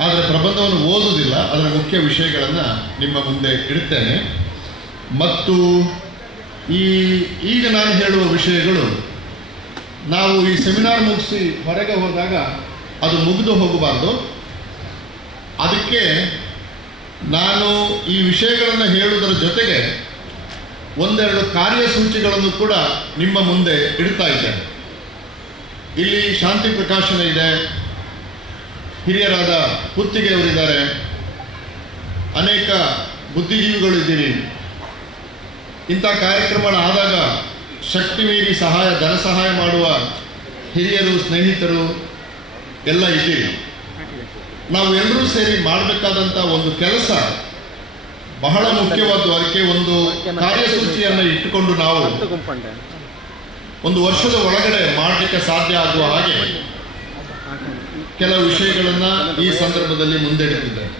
ಆದರೆ ಪ್ರಬಂಧವನ್ನು ಓದುವುದಿಲ್ಲ. ಅದರ ಮುಖ್ಯ ವಿಷಯಗಳನ್ನು ನಿಮ್ಮ ಮುಂದೆ ಇಡ್ತೇನೆ. ಮತ್ತು ಈಗ ನಾನು ಹೇಳುವ ವಿಷಯಗಳು ನಾವು ಈ ಸೆಮಿನಾರ್ ಮುಗಿಸಿ ಹೊರಗೆ ಹೋದಾಗ ಅದು ಮುಗಿದು ಹೋಗಬಾರ್ದು. ಅದಕ್ಕೆ ನಾನು ಈ ವಿಷಯಗಳನ್ನು ಹೇಳುವುದರ ಜೊತೆಗೆ ಒಂದೆರಡು ಕಾರ್ಯಸೂಚಿಗಳನ್ನು ಕೂಡ ನಿಮ್ಮ ಮುಂದೆ ಇಡ್ತಾ ಇದ್ದೇನೆ. ಇಲ್ಲಿ ಶಾಂತಿ ಪ್ರಕಾಶನ ಇದೆ, ಹಿರಿಯರಾದ ಕುತ್ತಿಗೆಯವರಿದ್ದಾರೆ, ಅನೇಕ ಬುದ್ಧಿಜೀವಿಗಳಿದ್ದೀರಿ. ಇಂಥ ಕಾರ್ಯಕ್ರಮಗಳಾದಾಗ ಶಕ್ತಿ ಮೀರಿ ಧನ ಸಹಾಯ ಮಾಡುವ ಹಿರಿಯರು, ಸ್ನೇಹಿತರು ಎಲ್ಲ ಇದ್ದೀರಿ. ನಾವು ಎಲ್ಲರೂ ಸೇರಿ ಮಾಡಬೇಕಾದಂಥ ಒಂದು ಕೆಲಸ ಬಹಳ ಮುಖ್ಯವಾದ್ದು. ಅದಕ್ಕೆ ಒಂದು ಕಾರ್ಯಸೂಚಿಯನ್ನು ಇಟ್ಟುಕೊಂಡು ನಾವು ಒಂದು ವರ್ಷದ ಒಳಗಡೆ ಮಾಡಲಿಕ್ಕೆ ಸಾಧ್ಯ ಆಗುವ ಹಾಗೆ ಕೆಲವು ವಿಷಯಗಳನ್ನು ಈ ಸಂದರ್ಭದಲ್ಲಿ ಮುಂದಿಡುತ್ತಿದ್ದೇವೆ.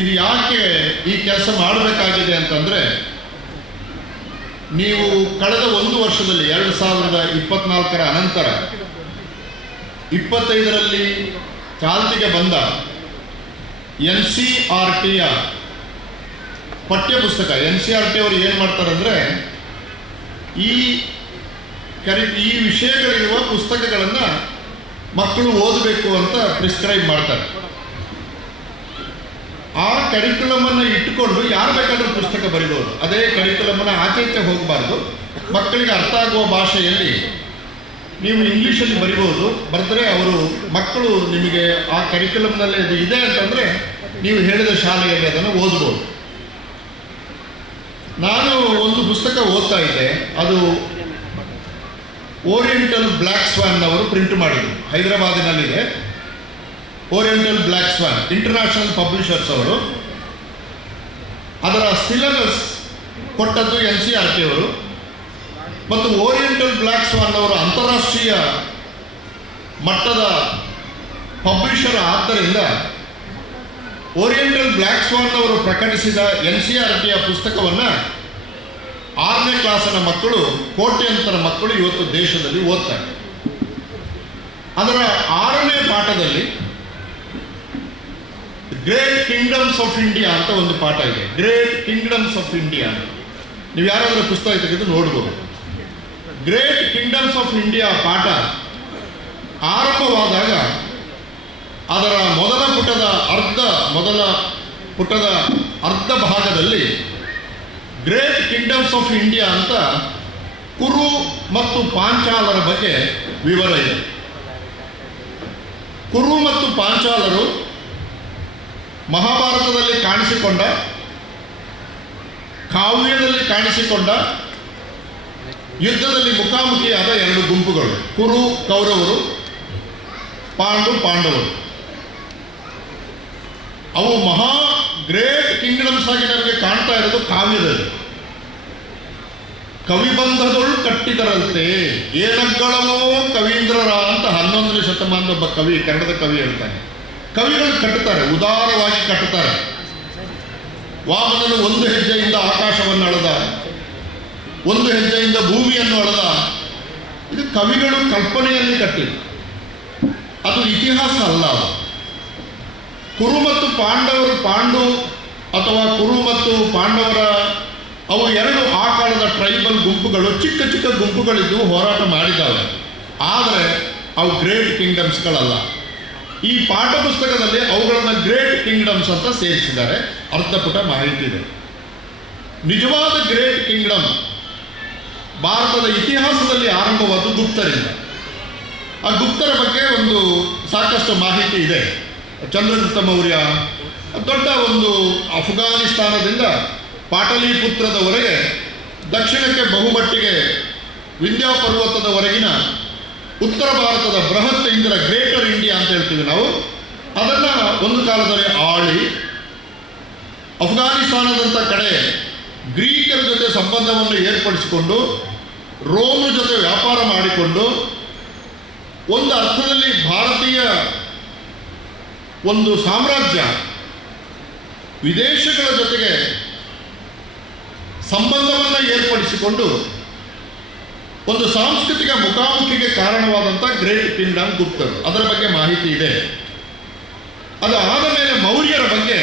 ಇದು ಯಾಕೆ ಈ ಕೆಲಸ ಮಾಡಬೇಕಾಗಿದೆ ಅಂತಂದರೆ, ನೀವು ಕಳೆದ ಒಂದು ವರ್ಷದಲ್ಲಿ 2024 ಅನಂತರ 25ರಲ್ಲಿ ಚಾಲ್ತಿಗೆ ಬಂದ NCERTಯ ಪಠ್ಯಪುಸ್ತಕ, NCERT ಅವರು ಏನು ಮಾಡ್ತಾರೆ ಅಂದರೆ ಈ ವಿಷಯಗಳಿರುವ ಪುಸ್ತಕಗಳನ್ನು ಮಕ್ಕಳು ಓದಬೇಕು ಅಂತ ಪ್ರಿಸ್ಕ್ರೈಬ್ ಮಾಡ್ತಾರೆ. ಆ ಕರಿಕ್ಯುಲಮನ್ನು ಇಟ್ಟುಕೊಂಡು ಯಾರು ಬೇಕಾದರೂ ಪುಸ್ತಕ ಬರೀಬೋದು. ಅದೇ ಕರಿಕ್ಯುಲಮನ್ನು ಆಚೆ ಹೋಗಬಾರ್ದು. ಮಕ್ಕಳಿಗೆ ಅರ್ಥ ಆಗುವ ಭಾಷೆಯಲ್ಲಿ ನೀವು ಇಂಗ್ಲೀಷಲ್ಲಿ ಬರಿಬೋದು. ಬರೆದ್ರೆ ಮಕ್ಕಳು ನಿಮಗೆ ಆ ಕರಿಕ್ಯುಲಮ್ನಲ್ಲಿ ಅದು ಇದೆ ಅಂತಂದರೆ ನೀವು ಹೇಳಿದ ಶಾಲೆಯಲ್ಲಿ ಅದನ್ನು ಓದ್ಬೋದು. ನಾನು ಒಂದು ಪುಸ್ತಕ ಓದ್ತಾ ಇದ್ದೆ, ಅದು ಓರಿಯೆಂಟಲ್ ಬ್ಲ್ಯಾಕ್ ಸ್ವಾನ್ ಅವರು ಪ್ರಿಂಟ್ ಮಾಡಿದರು. ಹೈದರಾಬಾದಿನಲ್ಲಿದೆ ಓರಿಯೆಂಟಲ್ ಬ್ಲ್ಯಾಕ್ ಸ್ವಾನ್, ಇಂಟರ್ನ್ಯಾಷನಲ್ ಪಬ್ಲಿಷರ್ಸ್ ಅವರು. ಅದರ ಸಿಲೆಬಸ್ ಕೊಟ್ಟದ್ದು NCERT ಅವರು. ಮತ್ತು ಓರಿಯೆಂಟಲ್ ಬ್ಲ್ಯಾಕ್ ಸ್ವಾನ್ ಅವರು ಅಂತಾರಾಷ್ಟ್ರೀಯ ಮಟ್ಟದ ಪಬ್ಲಿಷರ್ ಆದ್ದರಿಂದ ಓರಿಯೆಂಟಲ್ ಬ್ಲ್ಯಾಕ್ ಸ್ವಾನ್ ಅವರು ಪ್ರಕಟಿಸಿದ NCERTಯ ಪುಸ್ತಕವನ್ನು 6ನೇ ಕ್ಲಾಸಿನ ಮಕ್ಕಳು, ಕೋಟ್ಯಂತರ ಮಕ್ಕಳು ಇವತ್ತು ದೇಶದಲ್ಲಿ ಓದ್ತಾರೆ. ಅದರ 6ನೇ ಪಾಠದಲ್ಲಿ ಗ್ರೇಟ್ ಕಿಂಗ್ಡಮ್ಸ್ ಆಫ್ ಇಂಡಿಯಾ ಅಂತ ಒಂದು ಪಾಠ ಇದೆ. ಗ್ರೇಟ್ ಕಿಂಗ್ಡಮ್ಸ್ ಆಫ್ ಇಂಡಿಯಾ, ನೀವು ಯಾರಾದರೂ ಪುಸ್ತಕ ತೆಗೆದು ನೋಡ್ಬೋದು. ಗ್ರೇಟ್ ಕಿಂಗ್ಡಮ್ಸ್ ಆಫ್ ಇಂಡಿಯಾ ಪಾಠ ಆರಂಭವಾದಾಗ ಅದರ ಮೊದಲ ಪುಟದ ಅರ್ಧ ಭಾಗದಲ್ಲಿ ಗ್ರೇಟ್ ಕಿಂಗ್ಡಮ್ಸ್ ಆಫ್ ಇಂಡಿಯಾ ಅಂತ ಕುರು ಮತ್ತು ಪಾಂಚಾಲರ ಬಗ್ಗೆ ವಿವರ ಇದೆ. ಕುರು ಮತ್ತು ಪಾಂಚಾಲರು ಮಹಾಭಾರತದಲ್ಲಿ ಕಾಣಿಸಿಕೊಂಡ, ಕಾವ್ಯದಲ್ಲಿ ಕಾಣಿಸಿಕೊಂಡ, ಯುದ್ಧದಲ್ಲಿ ಮುಖಾಮುಖಿಯಾದ 2 ಗುಂಪುಗಳು. ಕುರು ಕೌರವರು, ಪಾಂಡವರು. ಅವು ಮಹಾ ಗ್ರೇಟ್ ಕಿಂಗ್ಡಮ್ಸ್ ಆಗಿ ನಮಗೆ ಕಾಣ್ತಾ ಇರೋದು ಕಾವ್ಯದಲ್ಲಿ. ಕವಿಬಂಧದೊಳು ಕಟ್ಟಿದರಂತೆ ಏನಗಳವೋ ಕವೀಂದ್ರರ ಅಂತ 11ನೇ ಶತಮಾನದ ಒಬ್ಬ ಕವಿ, ಕನ್ನಡದ ಕವಿ ಹೇಳ್ತಾನೆ. ಕವಿಗಳು ಕಟ್ಟುತ್ತಾರೆ, ಉದಾರವಾಗಿ ಕಟ್ಟುತ್ತಾರೆ. ವಾಮನನು 1 ಹೆಜ್ಜೆಯಿಂದ ಆಕಾಶವನ್ನು ಅಳೆದ, 1 ಹೆಜ್ಜೆಯಿಂದ ಭೂಮಿಯನ್ನು ಅಳೆದ. ಇದು ಕವಿಗಳು ಕಲ್ಪನೆಯಲ್ಲಿ ಕಟ್ಟಿದೆ, ಅದು ಇತಿಹಾಸ ಅಲ್ಲ. ಕುರು ಮತ್ತು ಪಾಂಡು ಅಥವಾ ಕುರು ಮತ್ತು ಪಾಂಡವರ ಅವು 2 ಆ ಕಾಲದ ಟ್ರೈಬಲ್ ಗುಂಪುಗಳು, ಚಿಕ್ಕ ಚಿಕ್ಕ ಗುಂಪುಗಳಿದ್ದು ಹೋರಾಟ ಮಾಡಿದ್ದಾವೆ. ಆದರೆ ಅವು ಗ್ರೇಟ್ ಕಿಂಗ್ಡಮ್ಸ್ಗಳಲ್ಲ. ಈ ಪಾಠ ಪುಸ್ತಕದಲ್ಲಿ ಅವುಗಳನ್ನು ಗ್ರೇಟ್ ಕಿಂಗ್ಡಮ್ಸ್ ಅಂತ ಸೇರಿಸಿದ್ದಾರೆ. ಅರ್ಧ ಪುಟ ಮಾಹಿತಿ ಇದೆ. ನಿಜವಾದ ಗ್ರೇಟ್ ಕಿಂಗ್ಡಮ್ ಭಾರತದ ಇತಿಹಾಸದಲ್ಲಿ ಆರಂಭವಾದ ಗುಪ್ತರಿಂದ. ಆ ಗುಪ್ತರ ಬಗ್ಗೆ ಸಾಕಷ್ಟು ಮಾಹಿತಿ ಇದೆ. ಚಂದ್ರಗುಪ್ತ ಮೌರ್ಯ ದೊಡ್ಡ ಅಫ್ಘಾನಿಸ್ತಾನದಿಂದ ಪಾಟಲಿಪುತ್ರದವರೆಗೆ ದಕ್ಷಿಣಕ್ಕೆ ಬಹುಮಟ್ಟಿಗೆ ವಿಂಧ್ಯ ಪರ್ವತದವರೆಗಿನ ಉತ್ತರ ಭಾರತದ ಬೃಹತ್ ಇಂದ್ರ, ಗ್ರೇಟರ್ ಇಂಡಿಯಾ ಅಂತ ಹೇಳ್ತೀವಿ ನಾವು, ಅದನ್ನು ಒಂದು ಕಾಲದಲ್ಲಿ ಆಳಿ ಅಫ್ಘಾನಿಸ್ತಾನದಂಥ ಕಡೆ ಗ್ರೀಕರ ಜೊತೆ ಸಂಬಂಧವನ್ನು ಏರ್ಪಡಿಸಿಕೊಂಡು ರೋಮ್ ಜೊತೆ ವ್ಯಾಪಾರ ಮಾಡಿಕೊಂಡು ಒಂದು ಅರ್ಥದಲ್ಲಿ ಭಾರತೀಯ ಸಾಮ್ರಾಜ್ಯ ವಿದೇಶಗಳ ಜೊತೆಗೆ ಸಂಬಂಧವನ್ನು ಏರ್ಪಡಿಸಿಕೊಂಡು ಒಂದು ಸಾಂಸ್ಕೃತಿಕ ಮುಖಾಮುಖಿಗೆ ಕಾರಣವಾದಂಥ ಗ್ರೇಟ್ ಕಿಂಗ್ಡಮ್ ಗುಪ್ತರು, ಅದರ ಬಗ್ಗೆ ಮಾಹಿತಿ ಇದೆ. ಅದು ಆದ ಮೇಲೆ ಮೌರ್ಯರ ಬಗ್ಗೆ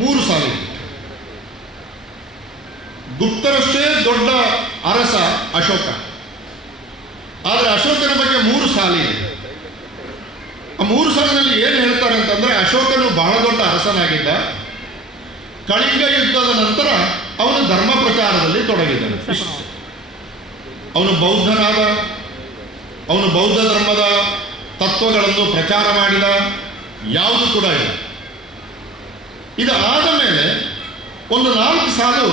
3 ಸಾಲಿದೆ. ಗುಪ್ತರಷ್ಟೇ ದೊಡ್ಡ ಅರಸ ಅಶೋಕ, ಆದರೆ ಅಶೋಕನ ಬಗ್ಗೆ 3 ಸಾಲಿದೆ. ಆ 3 ಸಾಲಿನಲ್ಲಿ ಏನು ಹೇಳ್ತಾರೆ ಅಂತಂದರೆ, ಅಶೋಕನು ಬಹಳ ದೊಡ್ಡ ಅರಸನಾಗಿದ್ದ. ಕಳಿಂಗ ಯುದ್ಧದ ನಂತರ ಅವನು ಧರ್ಮ ಪ್ರಚಾರದಲ್ಲಿ ತೊಡಗಿದ್ದಾನೆ. ಅವನು ಬೌದ್ಧನಾದ, ಅವನು ಬೌದ್ಧ ಧರ್ಮದ ತತ್ವಗಳನ್ನು ಪ್ರಚಾರ ಮಾಡಿದ, ಯಾವುದು ಕೂಡ ಇಲ್ಲ. ಇದು ಆದ ಮೇಲೆ ಒಂದು 4 ಸಾಲು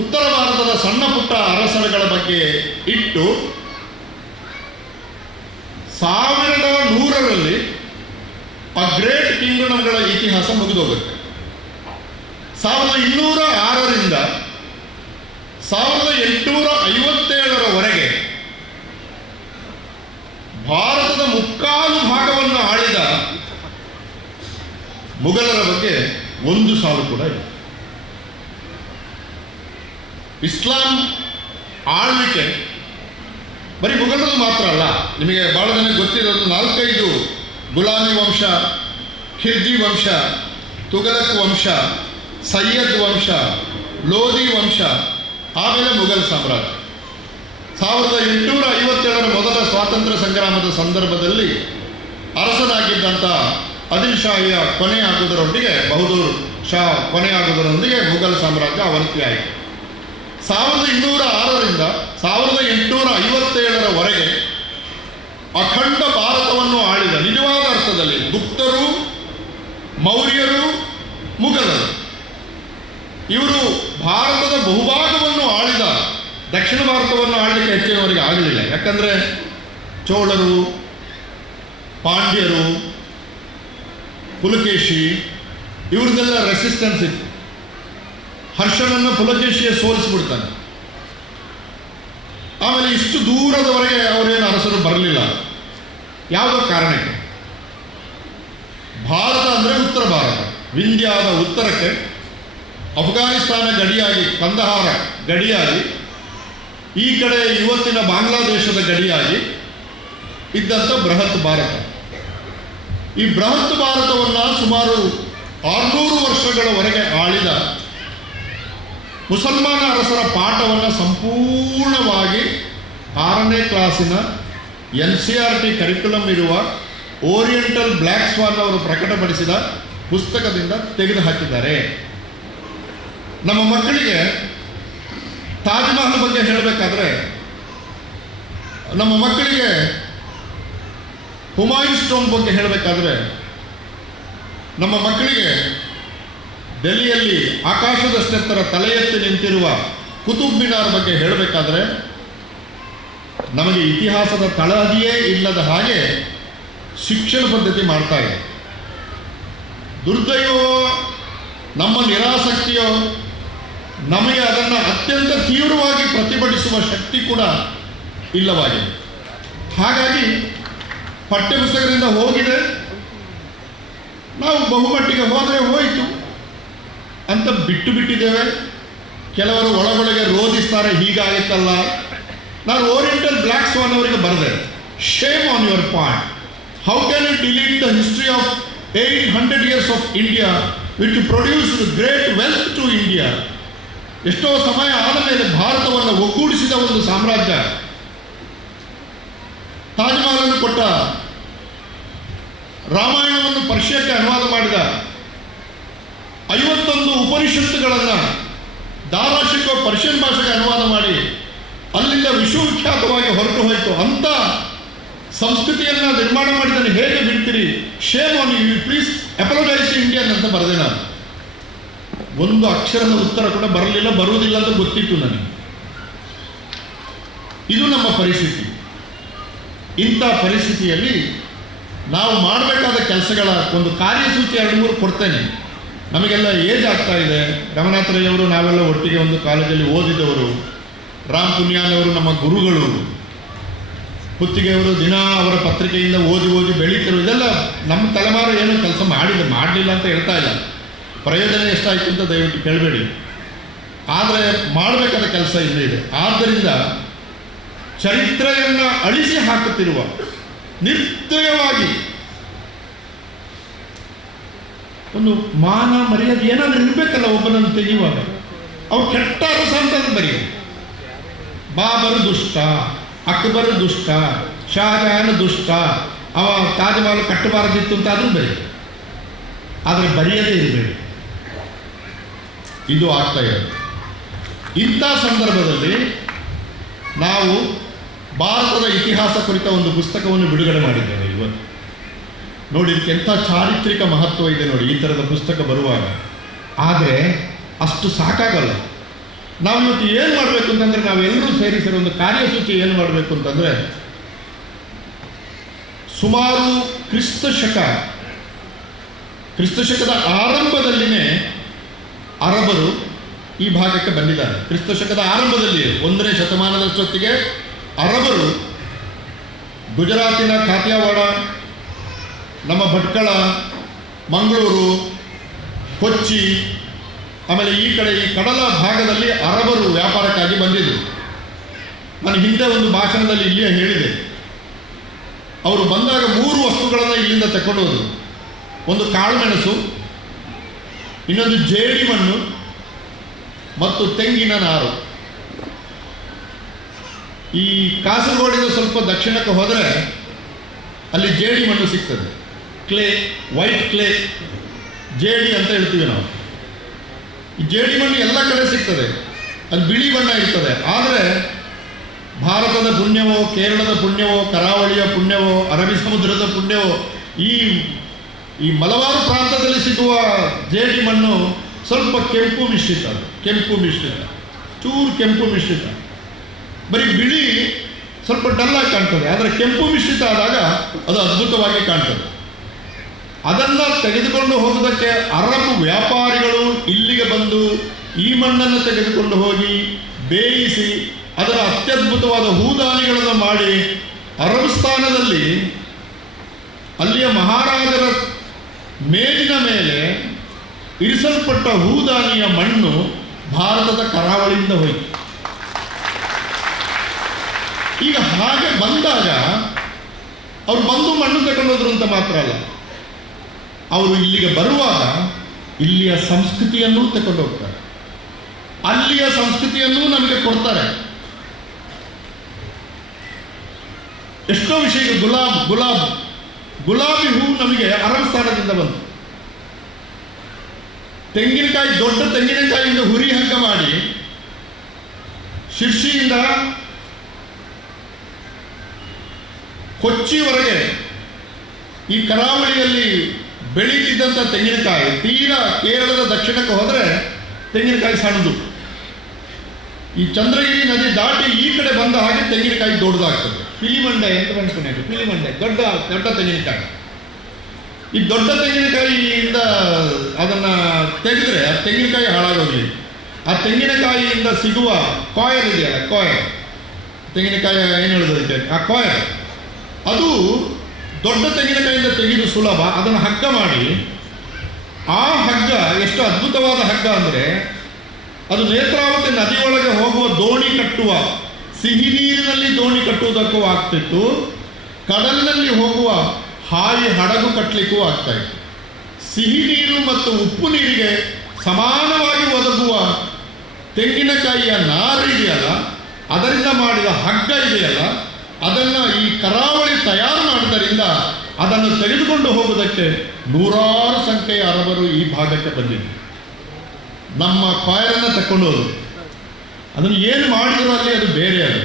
ಉತ್ತರ ಭಾರತದ ಸಣ್ಣ ಪುಟ್ಟ ಅರಸರುಗಳ ಬಗ್ಗೆ ಇಟ್ಟು 1100ರಲ್ಲಿ ಆ ಗ್ರೇಟ್ ಕಿಂಗ್ಡಮ್ಗಳ ಇತಿಹಾಸ ಮುಗಿದೋಗುತ್ತೆ. 1206ರಿಂದ 1857ರವರೆಗೆ ಭಾರತದ ಮುಕ್ಕಾಲು ಭಾಗವನ್ನು ಆಳಿದ ಮುಘಲರ ಬಗ್ಗೆ 1 ಸಾಲು ಕೂಡ ಇದೆ. ಇಸ್ಲಾಂ ಆಳ್ವಿಕೆ ಬರೀ ಮುಘಲರದು ಮಾತ್ರ ಅಲ್ಲ, ನಿಮಗೆ ಬಹಳ ಜನ ಗೊತ್ತಿರೋದು 4-5 ಗುಲಾಮಿ ವಂಶ, ಖಿಲ್ಜಿ ವಂಶ, ತುಘಲಕ್ ವಂಶ, ಸಯ್ಯದ್ ವಂಶ, ಲೋಧಿ ವಂಶ, ಆಮೇಲೆ ಮುಘಲ್ ಸಾಮ್ರಾಜ್ಯ. 1857ರ ಮೊದಲ ಸ್ವಾತಂತ್ರ್ಯ ಸಂಗ್ರಾಮದ ಸಂದರ್ಭದಲ್ಲಿ ಅರಸನಾಗಿದ್ದಂಥ ಆದಿಲ್ ಶಾಹಿಯ ಕೊನೆಯಾಗುವುದರೊಂದಿಗೆ, ಬಹದ್ದೂರ್ ಶಾ ಕೊನೆಯಾಗುವುದರೊಂದಿಗೆ ಮುಘಲ್ ಸಾಮ್ರಾಜ್ಯ ಅವನತಿಯಾಯಿತು. 1206ರಿಂದ 1857ರವರೆಗೆ ಅಖಂಡ ಭಾರತವನ್ನು ಆಳಿದ, ನಿಜವಾದ ಅರ್ಥದಲ್ಲಿ ಗುಪ್ತರು, ಮೌರ್ಯರು, ಮುಘಲರು ಇವರು ಭಾರತದ ಬಹುಭಾಗವನ್ನು ಆಳಿದ. ದಕ್ಷಿಣ ಭಾರತವನ್ನು ಆಳಲಿಕ್ಕೆ ಹೆಚ್ಚಿನವರಿಗೆ ಆಗಲಿಲ್ಲ. ಯಾಕಂದರೆ ಚೋಳರು, ಪಾಂಡ್ಯರು, ಪುಲಕೇಶಿ ಇವ್ರದ್ದೆಲ್ಲ ರೆಸಿಸ್ಟೆನ್ಸ್ ಇತ್ತು. ಹರ್ಷನನ್ನು ಪುಲಕೇಶಿಯ ಸೋಲಿಸಿಬಿಡ್ತಾನೆ. ಆಮೇಲೆ ಇಷ್ಟು ದೂರದವರೆಗೆ ಅವರೇನು ಅರಸರು ಬರಲಿಲ್ಲ. ಯಾವುದೋ ಕಾರಣಕ್ಕೆ ಭಾರತ ಅಂದರೆ ಉತ್ತರ ಭಾರತ, ವಿಂಧ್ಯಾದ ಉತ್ತರಕ್ಕೆ ಅಫ್ಘಾನಿಸ್ತಾನ ಗಡಿಯಾಗಿ, ಕಂದಹಾರ ಗಡಿಯಾಗಿ, ಈ ಕಡೆ ಇವತ್ತಿನ ಬಾಂಗ್ಲಾದೇಶದ ಗಡಿಯಾಗಿ ಇದ್ದಂಥ ಬೃಹತ್ ಭಾರತ. ಈ ಬೃಹತ್ ಭಾರತವನ್ನು ಸುಮಾರು 600 ವರ್ಷಗಳವರೆಗೆ ಆಳಿದ ಮುಸಲ್ಮಾನ ಅರಸರ ಪಾಠವನ್ನು ಸಂಪೂರ್ಣವಾಗಿ 6ನೇ ಕ್ಲಾಸಿನ NCERT ಕರಿಕ್ಯುಲಮ್ ಇರುವ ಓರಿಯೆಂಟಲ್ ಬ್ಲ್ಯಾಕ್ ಸ್ವಾನ್ ಅವರು ಪ್ರಕಟಪಡಿಸಿದ ಪುಸ್ತಕದಿಂದ ತೆಗೆದುಹಾಕಿದ್ದಾರೆ. ನಮ್ಮ ಮಕ್ಕಳಿಗೆ ತಾಜ್ ಮಹಲ್ ಬಗ್ಗೆ ಹೇಳಬೇಕಾದ್ರೆ, ನಮ್ಮ ಮಕ್ಕಳಿಗೆ ಹುಮಾಯೂನ್ ಸ್ಟೋನ್ ಬಗ್ಗೆ ಹೇಳಬೇಕಾದ್ರೆ, ನಮ್ಮ ಮಕ್ಕಳಿಗೆ ಡೆಲ್ಲಿಯಲ್ಲಿ ಆಕಾಶದಷ್ಟೆತ್ತರ ತಲೆ ಎತ್ತಿ ನಿಂತಿರುವ ಕುತುಬ್ ಮಿನಾರ್ ಬಗ್ಗೆ ಹೇಳಬೇಕಾದ್ರೆ, ನಮಗೆ ಇತಿಹಾಸದ ತಳಹದಿಯೇ ಇಲ್ಲದ ಹಾಗೆ ಶಿಕ್ಷಣ ಪದ್ಧತಿ ಮಾಡ್ತಾ ಇದೆ. ದುರ್ದೈವವೋ ನಮ್ಮ ನಿರಾಸಕ್ತಿಯೋ ನಮಗೆ ಅದನ್ನು ಅತ್ಯಂತ ತೀವ್ರವಾಗಿ ಪ್ರತಿಭಟಿಸುವ ಶಕ್ತಿ ಕೂಡ ಇಲ್ಲವಾಗಿದೆ. ಹಾಗಾಗಿ ಪಠ್ಯಪುಸ್ತಕದಿಂದ ಹೋಗಿದೆ, ನಾವು ಬಹುಮಟ್ಟಿಗೆ ಹೋದರೆ ಹೋಯಿತು ಅಂತ ಬಿಟ್ಟಿದ್ದೇವೆ. ಕೆಲವರು ಒಳಗೊಳಗೆ ರೋಧಿಸ್ತಾರೆ, ಹೀಗಾಗಿತ್ತಲ್ಲ. ನಾನು ಓರಿಯೆಂಟಲ್ ಬ್ಲ್ಯಾಕ್ ಸ್ವಾನ್ ಅವರಿಗೆ ಬರೆದೆ, shame on your point. How can you delete the history of 800 years of India which produced great wealth to India. ಎಷ್ಟೋ ಸಮಯ ಆದ ಮೇಲೆ ಭಾರತವನ್ನು ಒಗ್ಗೂಡಿಸಿದ ಒಂದು ಸಾಮ್ರಾಜ್ಯ. ತಾಜ್ ಮಹಲನ್ನು ಕೊಟ್ಟ, ರಾಮಾಯಣವನ್ನು ಪರ್ಷಿಯಕ್ಕೆ ಅನುವಾದ ಮಾಡಿದ, 51 ಉಪನಿಷತ್ತುಗಳನ್ನು ದಾರಾಶಿಕೋ ಪರ್ಷಿಯನ್ ಭಾಷೆಗೆ ಅನುವಾದ ಮಾಡಿ ಅಲ್ಲಿಂದ ವಿಶ್ವವಿಖ್ಯಾತವಾಗಿ ಹೊರಟು ಹೋಯಿತು. ಅಂಥ ಸಂಸ್ಕೃತಿಯನ್ನು ನಿರ್ಮಾಣ ಮಾಡಿದ್ದನ್ನು ಹೇಗೆ ಬಿಡ್ತೀರಿ? Shame on you, please apologise Indian ಅಂತ ಬರೆದೆ ನಾನು. ಒಂದು ಅಕ್ಷರದ ಉತ್ತರ ಕೂಡ ಬರಲಿಲ್ಲ, ಬರುವುದಿಲ್ಲ ಅಂತ ಗೊತ್ತಿತ್ತು ನನಗೆ. ಇದು ನಮ್ಮ ಪರಿಸ್ಥಿತಿ. ಇಂಥ ಪರಿಸ್ಥಿತಿಯಲ್ಲಿ ನಾವು ಮಾಡಬೇಕಾದ ಕೆಲಸಗಳ ಒಂದು ಕಾರ್ಯಸೂಚಿ 2-3 ಕೊಡ್ತೇನೆ. ನಮಗೆಲ್ಲ ಏಜ್ ಆಗ್ತಾ ಇದೆ. ರಮನಾಥ್ ರೈ ಅವರು ನಾವೆಲ್ಲ ಒಟ್ಟಿಗೆ ಒಂದು ಕಾಲೇಜಲ್ಲಿ ಓದಿದವರು, ರಾಮ್ ಪುನ್ಯಾನ್ ಅವರು ನಮ್ಮ ಗುರುಗಳು, ಪುತ್ತಿಗೆಯವರು ದಿನ ಅವರ ಪತ್ರಿಕೆಯಿಂದ ಓದಿ ಬೆಳೀತಿರು. ಇದೆಲ್ಲ ನಮ್ಮ ತಲೆಮಾರು ಏನೋ ಕೆಲಸ ಮಾಡಲಿಲ್ಲ ಅಂತ ಹೇಳ್ತಾ ಇಲ್ಲ, ಪ್ರಯೋಜನ ಎಷ್ಟಾಯಿತು ಅಂತ ದಯವಿಟ್ಟು ಕೇಳಬೇಡಿ. ಆದರೆ ಮಾಡಬೇಕಾದ ಕೆಲಸ ಇಲ್ಲೇ ಇದೆ. ಆದ್ದರಿಂದ ಚರಿತ್ರೆಯನ್ನು ಅಳಿಸಿ ಹಾಕುತ್ತಿರುವ, ನಿರ್ದಯವಾಗಿ ಒಂದು ಮಾನ ಮರ್ಯಾದೆ ಏನಾದರೂ ಇರಬೇಕಲ್ಲ ಒಬ್ಬನನ್ನು ತೆಗೆಯುವಾಗ. ಅವು ಕೆಟ್ಟ ಅರಸ ಅಂತ ಬರೀ. ಬಾಬರು ದುಷ್ಟ, ಅಕ್ಬರ್ ದುಷ್ಟ, ಶಹಜಹಾನ್ ದುಷ್ಟ, ಅವ ತಾಜ್ ಮಹಲ್ ಕಟ್ಟಬಾರದಿತ್ತು ಅಂತ ಆದರೂ ಬರೀ. ಆದರೆ ಬರೆಯದೇ ಇರಬೇಡಿ. ಇದು ಆಗ್ತಾ ಇರೋದು. ಇಂಥ ಸಂದರ್ಭದಲ್ಲಿ ನಾವು ಭಾರತದ ಇತಿಹಾಸ ಕುರಿತ ಒಂದು ಪುಸ್ತಕವನ್ನು ಬಿಡುಗಡೆ ಮಾಡಿದ್ದೇವೆ ಇವತ್ತು. ನೋಡಿ, ಇದಕ್ಕೆ ಎಂಥ ಚಾರಿತ್ರಿಕ ಮಹತ್ವ ಇದೆ ನೋಡಿ ಈ ಥರದ ಪುಸ್ತಕ ಬರುವಾಗ. ಆದರೆ ಅಷ್ಟು ಸಾಕಾಗಲ್ಲ. ನಾವು ಇವತ್ತು ಏನು ಮಾಡಬೇಕು ಅಂತಂದರೆ, ನಾವೆಲ್ಲರೂ ಸೇರಿಸಿರೋ ಒಂದು ಕಾರ್ಯಸೂಚಿ ಏನು ಮಾಡಬೇಕು ಅಂತಂದರೆ, ಸುಮಾರು ಕ್ರಿಸ್ತಶಕದ ಆರಂಭದಲ್ಲಿನೇ ಅರಬರು ಈ ಭಾಗಕ್ಕೆ ಬಂದಿದ್ದಾರೆ. ಕ್ರಿಸ್ತಶಕದ ಆರಂಭದಲ್ಲಿ 1ನೇ ಶತಮಾನದಷ್ಟೊತ್ತಿಗೆ ಅರಬರು ಗುಜರಾತಿನ ಕಾತಿಯಾವಾಡ, ನಮ್ಮ ಭಟ್ಕಳ, ಮಂಗಳೂರು, ಕೊಚ್ಚಿ, ಆಮೇಲೆ ಈ ಕಡೆ ಈ ಕಡಲ ಭಾಗದಲ್ಲಿ ಅರಬರು ವ್ಯಾಪಾರಕ್ಕಾಗಿ ಬಂದಿದ್ದರು. ನಾನು ಹಿಂದೆ ಒಂದು ಭಾಷಣದಲ್ಲಿ ಇಲ್ಲಿಯೇ ಹೇಳಿದೆ. ಅವರು ಬಂದಾಗ 3 ವಸ್ತುಗಳನ್ನು ಇಲ್ಲಿಂದ ತಗೊಂಡು ಹೋದರು. ಒಂದು ಕಾಳುಮೆಣಸು, ಇನ್ನೊಂದು ಜೇಡಿ ಮಣ್ಣು ಮತ್ತು ತೆಂಗಿನ ನಾರು. ಈ ಕಾಸರಗೋಡಿಂದ ಸ್ವಲ್ಪ ದಕ್ಷಿಣಕ್ಕೆ ಹೋದರೆ ಅಲ್ಲಿ ಜೇಡಿ ಮಣ್ಣು ಸಿಗ್ತದೆ. ಕ್ಲೇ, ವೈಟ್ ಕ್ಲೇ, ಜೇಡಿ ಅಂತ ಹೇಳ್ತೀವಿ ನಾವು. ಈ ಜೇಡಿ ಮಣ್ಣು ಎಲ್ಲ ಕಡೆ ಸಿಗ್ತದೆ. ಅಲ್ಲಿ ಬಿಳಿ ಬಣ್ಣ ಇರ್ತದೆ. ಆದರೆ ಭಾರತದ ಪುಣ್ಯವೋ, ಕೇರಳದ ಪುಣ್ಯವೋ, ಕರಾವಳಿಯ ಪುಣ್ಯವೋ, ಅರಬ್ಬಿ ಸಮುದ್ರದ ಪುಣ್ಯವೋ, ಈ ಮಲಬಾರು ಪ್ರಾಂತದಲ್ಲಿ ಸಿಗುವ ಜೇಡಿ ಮಣ್ಣು ಸ್ವಲ್ಪ ಕೆಂಪು ಮಿಶ್ರಿತ, ಚೂರು ಕೆಂಪು ಮಿಶ್ರಿತ. ಬರೀ ಬಿಳಿ ಸ್ವಲ್ಪ ಡಲ್ಲಾಗಿ ಕಾಣ್ತದೆ. ಆದರೆ ಕೆಂಪು ಮಿಶ್ರಿತ ಆದಾಗ ಅದು ಅದ್ಭುತವಾಗಿ ಕಾಣ್ತದೆ. ಅದನ್ನು ತೆಗೆದುಕೊಂಡು ಹೋಗೋದಕ್ಕೆ ಅರಬ್ ವ್ಯಾಪಾರಿಗಳು ಇಲ್ಲಿಗೆ ಬಂದು ಈ ಮಣ್ಣನ್ನು ತೆಗೆದುಕೊಂಡು ಹೋಗಿ ಬೇಯಿಸಿ ಅದರ ಅತ್ಯದ್ಭುತವಾದ ಹೂದಾನಿಗಳನ್ನು ಮಾಡಿ ಅರಬ್ಸ್ಥಾನದಲ್ಲಿ ಅಲ್ಲಿಯ ಮಹಾರಾಜರ ಮೇಜಿನ ಮೇಲೆ ಇರಿಸಲ್ಪಟ್ಟ ಹೂದಾನಿಯ ಮಣ್ಣು ಭಾರತದ ಕರಾವಳಿಯಿಂದ ಹೋಯಿತು. ಈಗ ಹಾಗೆ ಬಂದಾಗ ಅವರು ಬಂದು ಮಣ್ಣು ತಗೊಂಡೋದ್ರು ಅಂತ ಮಾತ್ರ ಅಲ್ಲ, ಅವರು ಇಲ್ಲಿಗೆ ಬರುವಾಗ ಇಲ್ಲಿಯ ಸಂಸ್ಕೃತಿಯನ್ನೂ ತಗೊಂಡು ಹೋಗ್ತಾರೆ, ಅಲ್ಲಿಯ ಸಂಸ್ಕೃತಿಯನ್ನೂ ನಮಗೆ ಕೊಡ್ತಾರೆ. ಎಷ್ಟೋ ವಿಷಯ, ಗುಲಾಬಿ ಹೂ ನಮಗೆ ಅರಬ್ ಸ್ಥಾನದಿಂದ ಬಂತು. ತೆಂಗಿನಕಾಯಿ, ದೊಡ್ಡ ತೆಂಗಿನಕಾಯಿಯಿಂದ ಹುರಿ ಹಗ್ಗ ಮಾಡಿ ಶಿರ್ಷಿಯಿಂದ ಕೊಚ್ಚಿವರೆಗೆ ಈ ಕರಾವಳಿಯಲ್ಲಿ ಬೆಳೀತಿದ್ದಂಥ ತೆಂಗಿನಕಾಯಿ ತೀರಾ ಕೇರಳದ ದಕ್ಷಿಣಕ್ಕೆ ಹೋದರೆ ತೆಂಗಿನಕಾಯಿ ಸಣ್ಣದು. ಈ ಚಂದ್ರಗಿರಿ ನದಿ ದಾಟಿ ಈ ಕಡೆ ಬಂದ ಹಾಗೆ ತೆಂಗಿನಕಾಯಿ ದೊಡ್ಡದಾಗ್ತದೆ. ಪಿಲಿಮಂಡೆ ಅಂತ ಬಂದ್ಕೊಂಡು, ಪಿಲಿಮಂಡೆ ದೊಡ್ಡ ತೆಂಗಿನಕಾಯಿ. ಈ ದೊಡ್ಡ ತೆಂಗಿನಕಾಯಿಯಿಂದ ಅದನ್ನು ತೆಗೆದ್ರೆ ಆ ತೆಂಗಿನಕಾಯಿ ಹಾಳಾಗೋಗಲಿ. ಆ ತೆಂಗಿನಕಾಯಿಯಿಂದ ಸಿಗುವ ಕಾಯಲ್ ಇದೆಯಲ್ಲ, ಕಾಯಲ್, ತೆಂಗಿನಕಾಯಿ ಏನು ಹೇಳೋದಕ್ಕೆ, ಆ ಕಾಯಲ್, ಅದು ದೊಡ್ಡ ತೆಂಗಿನಕಾಯಿಯಿಂದ ತೆಗೆದು ಸುಲಭ. ಅದನ್ನು ಹಗ್ಗ ಮಾಡಿ, ಆ ಹಗ್ಗ ಎಷ್ಟು ಅದ್ಭುತವಾದ ಹಗ್ಗ ಅಂದರೆ, ಅದು ನೇತ್ರಾವತಿ ನದಿಯೊಳಗೆ ಹೋಗುವ ದೋಣಿ ಕಟ್ಟುವ, ಸಿಹಿ ನೀರಿನಲ್ಲಿ ದೋಣಿ ಕಟ್ಟುವುದಕ್ಕೂ ಆಗ್ತಿತ್ತು, ಕಡಲಿನಲ್ಲಿ ಹೋಗುವ ಹಾಯಿ ಹಡಗು ಕಟ್ಟಲಿಕ್ಕೂ ಆಗ್ತಾಯಿತ್ತು. ಸಿಹಿ ನೀರು ಮತ್ತು ಉಪ್ಪು ನೀರಿಗೆ ಸಮಾನವಾಗಿ ಒದಗುವ ತೆಂಗಿನಕಾಯಿಯ ನಾರು ಇದೆಯಲ್ಲ, ಅದರಿಂದ ಮಾಡಿದ ಹಗ್ಗ ಇದೆಯಲ್ಲ, ಅದನ್ನು ಈ ಕರಾವಳಿ ತಯಾರು ಮಾಡುವುದರಿಂದ ಅದನ್ನು ತೆಗೆದುಕೊಂಡು ಹೋಗುವುದಕ್ಕೆ ನೂರಾರು ಸಂಖ್ಯೆಯ ಅರಬರು ಈ ಭಾಗಕ್ಕೆ ಬಂದಿದ್ದರು. ನಮ್ಮ ಕಾಯಲನ್ನು ತಕ್ಕೊಂಡು ಹೋದರು. ಅದನ್ನು ಏನು ಮಾಡಿದ್ರು ಅಲ್ಲಿ ಅದು ಬೇರೆ ಅದು.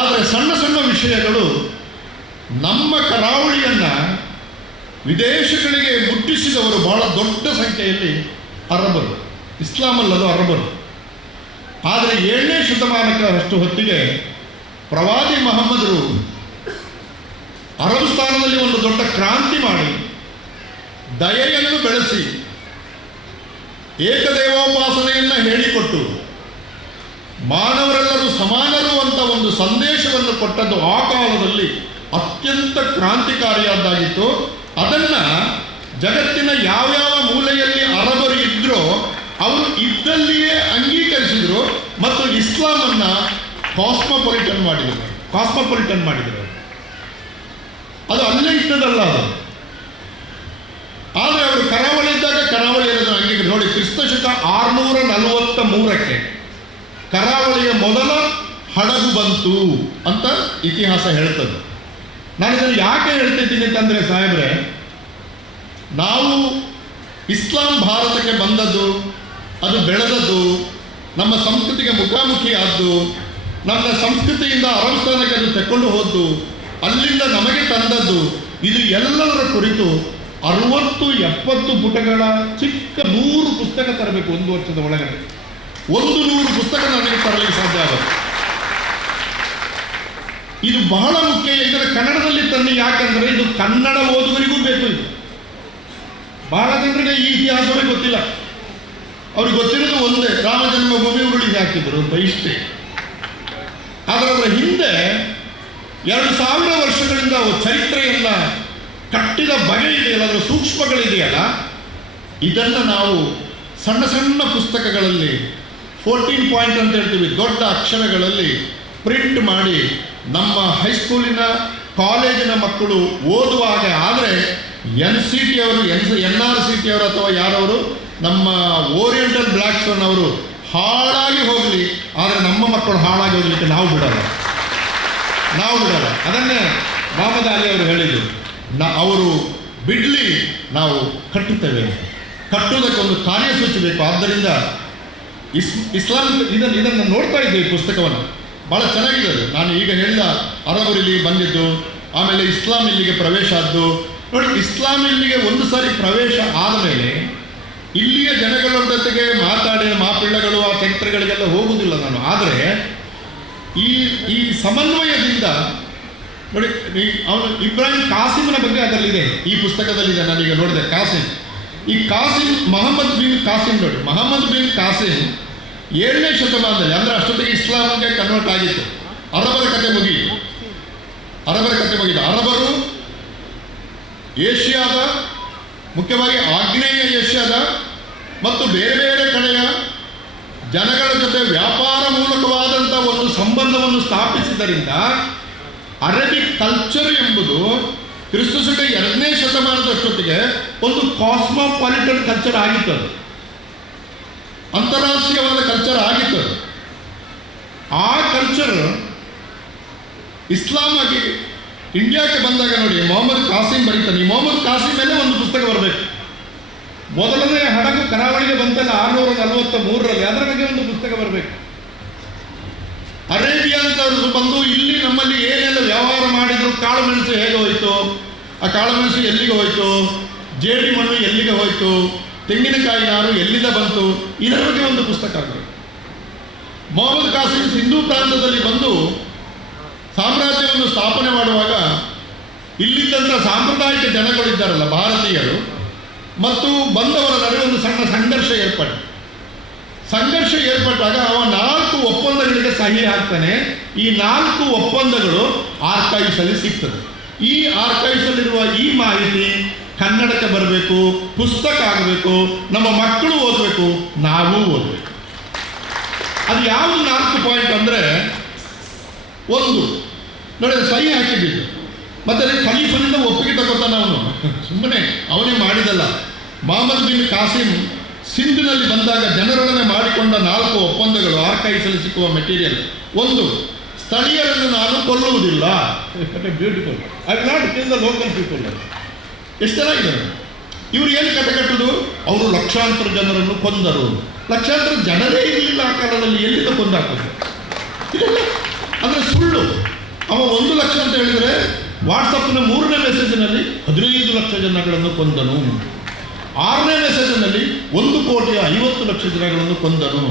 ಆದರೆ ಸಣ್ಣ ಸಣ್ಣ ವಿಷಯಗಳು ನಮ್ಮ ಕರಾವಳಿಯನ್ನು ವಿದೇಶಗಳಿಗೆ ಮುಟ್ಟಿಸಿದವರು ಬಹಳ ದೊಡ್ಡ ಸಂಖ್ಯೆಯಲ್ಲಿ ಅರಬರು, ಇಸ್ಲಾಮಲ್ಲದು ಅರಬರು. ಆದರೆ 7ನೇ ಶತಮಾನಕ್ಕೆ ಅಷ್ಟು ಹೊತ್ತಿಗೆ ಪ್ರವಾದಿ ಮಹಮ್ಮದರು ಅರಬ್ ಸ್ಥಾನದಲ್ಲಿ ಒಂದು ದೊಡ್ಡ ಕ್ರಾಂತಿ ಮಾಡಿ ದಯೆಯನ್ನು ಬೆಳೆಸಿ ಏಕದೇವೋಪಾಸನೆಯನ್ನು ಹೇಳಿಕೊಟ್ಟು ಮಾನವರೆಲ್ಲರೂ ಸಮಾನರು ಅಂತ ಒಂದು ಸಂದೇಶವನ್ನು ಕೊಟ್ಟದ್ದು ಆ ಕಾಲದಲ್ಲಿ ಅತ್ಯಂತ ಕ್ರಾಂತಿಕಾರಿಯಾದ್ದಾಗಿತ್ತು. ಅದನ್ನು ಜಗತ್ತಿನ ಯಾವ್ಯಾವ ಮೂಲೆಯಲ್ಲಿ ಅರಬರು ಇದ್ದರೋ ಅವರು ಇದ್ದಲ್ಲಿಯೇ ಅಂಗೀಕರಿಸಿದರು ಮತ್ತು ಇಸ್ಲಾಮನ್ನು ಕಾಸ್ಮೋಪಾಲಿಟನ್ ಮಾಡಿದರು. ಅದು ಅಲ್ಲೇ ಇದ್ದದಲ್ಲ ಅದು. ಆದರೆ ಅವರು ಕರಾವಳಿ ಇದ್ದಾಗ ಕರಾವಳಿ ಅಂಗೀಕರಿಸಿ ನೋಡಿ, ಕ್ರಿಸ್ತಶಕ 643 ಕರಾವಳಿಯ ಮೊದಲ ಹಡಗು ಬಂತು ಅಂತ ಇತಿಹಾಸ ಹೇಳ್ತದೆ. ನಾನು ಇದನ್ನು ಯಾಕೆ ಹೇಳ್ತಿದ್ದೀನಿ ಅಂತಂದರೆ ಸಾಹೇಬ್ರೆ, ನಾವು ಇಸ್ಲಾಂ ಭಾರತಕ್ಕೆ ಬಂದದ್ದು, ಅದು ಬೆಳೆದದ್ದು, ನಮ್ಮ ಸಂಸ್ಕೃತಿಗೆ ಮುಖಾಮುಖಿ ಆದ್ದು, ನಮ್ಮ ಸಂಸ್ಕೃತಿಯಿಂದ ಅರಬ್ ಸ್ಥಾನಕ್ಕೆ ಅದು ತೆಕ್ಕೊಂಡು ಹೋದ್ದು, ಅಲ್ಲಿಂದ ನಮಗೆ ತಂದದ್ದು, ಇದು ಎಲ್ಲದರ ಕುರಿತು 60-70 ಪುಟಗಳ ಚಿಕ್ಕ 100 ಪುಸ್ತಕ ತರಬೇಕು ಒಂದು ವರ್ಷದ ಒಳಗಡೆ. 100 ಪುಸ್ತಕ ನನಗೆ ತರಲಿಕ್ಕೆ ಸಾಧ್ಯ ಆಗುತ್ತೆ. ಇದು ಬಹಳ ಮುಖ್ಯ. ಇದರ ಕನ್ನಡದಲ್ಲಿ ತನ್ನಿ, ಯಾಕಂದ್ರೆ ಇದು ಕನ್ನಡ ಓದುಗರಿಗೂ ಬೇಕು. ಇದು ಬಹಳ ಜನರಿಗೆ ಈ ಇತಿಹಾಸವೇ ಗೊತ್ತಿಲ್ಲ. ಅವ್ರಿಗೆ ಗೊತ್ತಿರೋದು ಒಂದೇ, ರಾಮ ಜನ್ಮಭೂಮಿ ಉರುಳಿಗೆ ಹಾಕಿದ್ರು ಅಂತ, ಇಷ್ಟೇ. ಆದರೆ ಅದರ ಹಿಂದೆ 2000 ವರ್ಷಗಳಿಂದ ಚರಿತ್ರೆಯನ್ನ ಕಟ್ಟಿದ ಬಗೆ ಇದೆಯಲ್ಲ, ಅದರ ಸೂಕ್ಷ್ಮಗಳಿದೆಯಲ್ಲ, ಇದನ್ನು ನಾವು ಸಣ್ಣ ಸಣ್ಣ ಪುಸ್ತಕಗಳಲ್ಲಿ 14 ಪಾಯಿಂಟ್ ಅಂತ ಹೇಳ್ತೀವಿ, ದೊಡ್ಡ ಅಕ್ಷರಗಳಲ್ಲಿ ಪ್ರಿಂಟ್ ಮಾಡಿ ನಮ್ಮ ಹೈಸ್ಕೂಲಿನ ಕಾಲೇಜಿನ ಮಕ್ಕಳು ಓದುವಾಗ ಆದರೆ NCT ಅವರು, NRCT ಅವರು ಅಥವಾ ಯಾರವರು, ನಮ್ಮ ಓರಿಯೆಂಟಲ್ ಬ್ಲ್ಯಾಕ್ ಸ್ವಾನ್ ಅವರು ಹಾಳಾಗಿ ಹೋಗಲಿ, ಆದರೆ ನಮ್ಮ ಮಕ್ಕಳು ಹಾಳಾಗಿ ಹೋಗಲಿಕ್ಕೆ ನಾವು ಬಿಡಲ್ಲ. ಅದನ್ನೇ ಮೊಹಮ್ಮದ್ ಅಲಿ ಅವರು ಹೇಳಿದರು, ಅವರು ಬಿಡಲಿ, ನಾವು ಕಟ್ಟುತ್ತೇವೆ. ಕಟ್ಟುವುದಕ್ಕೊಂದು ಕಾರ್ಯಸೂಚಿ ಬೇಕು. ಆದ್ದರಿಂದ ಇಸ್ಲಾಂ ಇದನ್ನು ನೋಡ್ತಾ ಇದ್ದೇವೆ. ಪುಸ್ತಕವನ್ನು ಭಾಳ ಚೆನ್ನಾಗಿದೆ ಅದು. ನಾನು ಈಗ ಹೇಳಿದ ಅರಬರು ಇಲ್ಲಿಗೆ ಬಂದಿದ್ದು, ಆಮೇಲೆ ಇಸ್ಲಾಂ ಇಲ್ಲಿಗೆ ಪ್ರವೇಶ ಆದ್ದು ನೋಡಿ. ಇಸ್ಲಾಂ ಇಲ್ಲಿಗೆ ಒಂದು ಸಾರಿ ಪ್ರವೇಶ ಆದಮೇಲೆ ಇಲ್ಲಿಯ ಜನಗಳ ಜೊತೆಗೆ ಮಾತಾಡಿ ಮಾಪಿಳ್ಳಗಳು ಆ ಚರಿತ್ರೆಗಳಿಗೆಲ್ಲ ಹೋಗುವುದಿಲ್ಲ ನಾನು. ಆದರೆ ಈ ಸಮನ್ವಯದಿಂದ ನೋಡಿ, ಅವನು ಇಬ್ರಾಹಿಂ ಕಾಸಿಮ್ನ ಬಗ್ಗೆ ಅದರಲ್ಲಿದೆ, ಈ ಪುಸ್ತಕದಲ್ಲಿದೆ. ನಾನೀಗ ನೋಡಿದೆ ಈ ಕಾಸಿಮ್ ಮೊಹಮ್ಮದ್ ಬಿನ್ ಕಾಸಿಮ್ ನೋಡಿ, ಮೊಹಮ್ಮದ್ ಬಿನ್ ಕಾಸಿಮ್ 7ನೇ ಶತಮಾನದಲ್ಲಿ, ಅಂದರೆ ಅಷ್ಟೊತ್ತಿಗೆ ಇಸ್ಲಾಂಗೆ ಕನ್ವರ್ಟ್ ಆಗಿತ್ತು. ಅರಬರ ಕತೆ ಮುಗಿಯಿತು. ಅರಬರು ಏಷ್ಯಾದ, ಮುಖ್ಯವಾಗಿ ಆಗ್ನೇಯ ಏಷ್ಯಾದ ಮತ್ತು ಬೇರೆ ಬೇರೆ ಕಡೆಯ ಜನಗಳ ಜೊತೆ ವ್ಯಾಪಾರ ಮೂಲಕವಾದಂಥ ಒಂದು ಸಂಬಂಧವನ್ನು ಸ್ಥಾಪಿಸಿದ್ದರಿಂದ ಅರೇಬಿಕ್ ಕಲ್ಚರ್ ಎಂಬುದು ಕ್ರಿಸ್ತಶಕ 2ನೇ ಶತಮಾನದಷ್ಟೊತ್ತಿಗೆ ಒಂದು ಕಾಸ್ಮೋಪಾಲಿಟನ್ ಕಲ್ಚರ್ ಆಗಿತ್ತು. ಅಂತಾರಾಷ್ಟ್ರೀಯವಾದ ಕಲ್ಚರ್ ಆಗಿತ್ತು. ಆ ಕಲ್ಚರ್ ಇಸ್ಲಾಂ ಆಗಿ ಇಂಡಿಯಾಕ್ಕೆ ಬಂದಾಗ ನೋಡಿ, ಮೊಹಮ್ಮದ್ ಕಾಸಿಮ್ ಬರೀತಾನೆ. ಈ ಮೊಹಮ್ಮದ್ ಕಾಸಿಮ್ ಮೇಲೆ ಒಂದು ಪುಸ್ತಕ ಬರಬೇಕು. ಮೊದಲನೇ ಹಡಗು ಕರಾವಳಿಗೆ ಬಂತಲ್ಲ 643ರಲ್ಲಿ, ಅದರ ಬಗ್ಗೆ ಒಂದು ಪುಸ್ತಕ ಬರಬೇಕು. ಅರೇಬಿಯಾ ಅಂತ ಬಂದು ಇಲ್ಲಿ ನಮ್ಮಲ್ಲಿ ಏನೆಲ್ಲ ವ್ಯವಹಾರ ಮಾಡಿದ್ರು, ಕಾಳು ಮೆಣಸು ಹೇಗೆ ಹೋಯಿತು, ಆ ಕಾಳು ಮೆಣಸು ಎಲ್ಲಿಗೆ ಹೋಯಿತು, ಜೇಡಿ ಮಣ್ಣು ಎಲ್ಲಿಗೆ ಹೋಯಿತು, ತೆಂಗಿನಕಾಯಿ ನಾರು ಎಲ್ಲಿಂದ ಬಂತು, ಇದರ ಬಗ್ಗೆ ಒಂದು ಪುಸ್ತಕ ಆಗಬೇಕು. ಮೊಹಮ್ಮದ್ ಕಾಸಿಮ್ ಸಿಂಧೂ ಪ್ರಾಂತದಲ್ಲಿ ಬಂದು ಸಾಮ್ರಾಜ್ಯವನ್ನು ಸ್ಥಾಪನೆ ಮಾಡುವಾಗ ಇಲ್ಲಿದ್ದಂಥ ಸಾಂಪ್ರದಾಯಿಕ ಜನಗಳಿದ್ದಾರಲ್ಲ ಭಾರತೀಯರು ಮತ್ತು ಬಂದವರ ನಡುವೆ ಒಂದು ಸಣ್ಣ ಸಂಘರ್ಷ ಏರ್ಪಟ್ಟಾಗ ಅವ 4 ಒಪ್ಪಂದಗಳಿಗೆ ಸಹಿ ಹಾಕ್ತಾನೆ. ಈ 4 ಒಪ್ಪಂದಗಳು ಆರ್ಕೈವ್ಸಲ್ಲಿ ಸಿಗ್ತದೆ. ಈ ಆರ್ಕೈವ್ಸಲ್ಲಿರುವ ಈ ಮಾಹಿತಿ ಕನ್ನಡಕ್ಕೆ ಬರಬೇಕು, ಪುಸ್ತಕ ಆಗಬೇಕು, ನಮ್ಮ ಮಕ್ಕಳು ಓದಬೇಕು, ನಾವು ಓದಬೇಕು. ಅದು ಯಾವುದು 4 ಪಾಯಿಂಟ್ ಅಂದರೆ, ಒಂದು ನೋಡಿ, ಸಹಿ ಹಾಕಿದ್ದು ಮತ್ತೆ ಖಲೀಫನಿಂದ ಒಪ್ಪಿಗೆ ತಗೋತಾನೆ ಅವನು, ಸುಮ್ಮನೆ ಅವನೇ ಮಾಡಿದಲ್ಲ. ಮೊಹಮ್ಮದ್ ಬಿನ್ ಕಾಸಿಮ್ ಸಿಂಧಿನಲ್ಲಿ ಬಂದಾಗ ಜನರೊಡನೆ ಮಾಡಿಕೊಂಡ 4 ಒಪ್ಪಂದಗಳು ಆರ್ಕೈವ್ಸಲ್ಲಿ ಸಿಕ್ಕುವ ಮೆಟೀರಿಯಲ್. ಒಂದು, ಸ್ಥಳೀಯರನ್ನು ನಾನು ಕೊಲ್ಲುವುದಿಲ್ಲ. Beautiful, I will not kill the local people. ಎಷ್ಟು ಚೆನ್ನಾಗಿದೆ. ಇವರು ಏನು ಕಟ್ಟುದು, ಅವರು ಲಕ್ಷಾಂತರ ಜನರನ್ನು ಕೊಂದರು. ಲಕ್ಷಾಂತರ ಜನರೇ ಇರಲಿಲ್ಲ ಆ ಕಾಲದಲ್ಲಿ, ಎಲ್ಲಿಂದ ಕೊಂದಾಕೋದು? ಅಂದರೆ ಸುಳ್ಳು. ಅವ 1 ಲಕ್ಷ ಅಂತ ಹೇಳಿದರೆ ವಾಟ್ಸಪ್ನ 3ನೇ ಮೆಸೇಜಿನಲ್ಲಿ 15 ಲಕ್ಷ ಜನಗಳನ್ನು ಕೊಂದನು. 6ನೇ ಮೆಸೇಜಿನಲ್ಲಿ 1,50,00,000 ಜನಗಳನ್ನು ಕೊಂದನು.